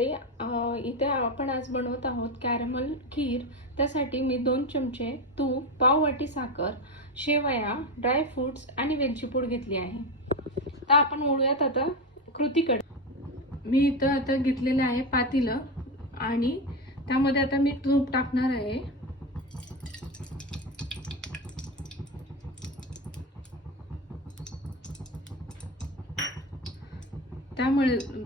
मंडळी, इथे आपण आज बनवत आहोत कॅरमल खीर। त्यासाठी मी 2 चमचे तूप, पाव वाटी साखर, शेवया, ड्राय फ्रूट्स आणि वेलची पूड घेतली आहे। तर आपण वळूयात आता कृतीकडे। मी इथं आता घेतलेलं आहे पातेलं आणि त्यामध्ये आता मी तूप टाकणार आहे।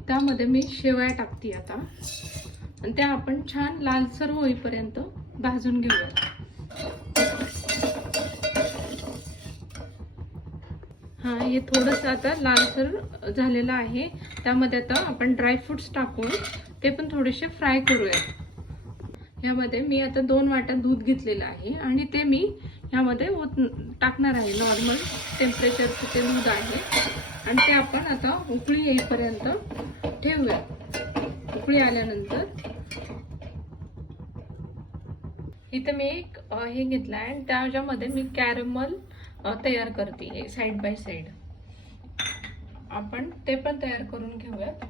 त्यामध्ये मी शेवया टाकते आता आणि त्या आपण छान लालसर होईपर्यंत भाजून घेऊया। हे थोडंसं आता लालसर झालेलं आहे। त्यामध्ये आता आपण ड्राय फ्रूट्स टाकून ते पण थोडेसे फ्राय करूया। यामध्ये मी आता 2 वाट्या दूध घेतलेलं आहे आणि ते मी यामध्ये टाकणार आहे। नॉर्मल टेम्परेचरचे ते दूध आहे आणि ते आपण आता उकळी येईपर्यंत ठेवूया। उकळी आल्यानंतर इथे मी एक हे घेतलं आहे आणि त्याच्यामध्ये मी कॅरमल तयार करते साइड बाय साइड। आपण ते पण तयार करून घेऊयात।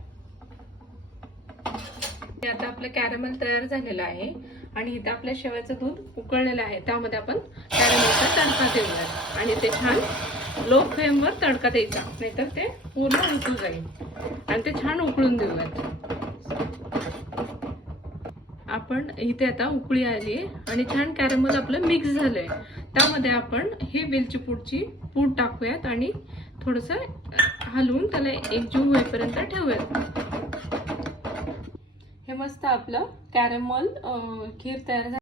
हे आता आपलं कॅरमल तयार झालेलं आहे आणि इथे आपल्या शेवयाचं दूध उकळलेलं आहे। त्यामध्ये आपण कॅरमलचा तडका देऊयात आणि ते छान लो फ्लेमवर तडका द्यायचा, नाहीतर ते पूर्ण उकळून जाईल। आणि ते छान उकळून देऊयात। आपण इथे आता उकळी आली आणि छान कॅरमल आपलं मिक्स झालंय। त्यामध्ये आपण हे वेलची पूड टाकूयात आणि थोडंसं हलवून त्याला एकजीव होईपर्यंत ठेवूयात। हे मस्त आपलं कॅरमल खीर तयार झाली।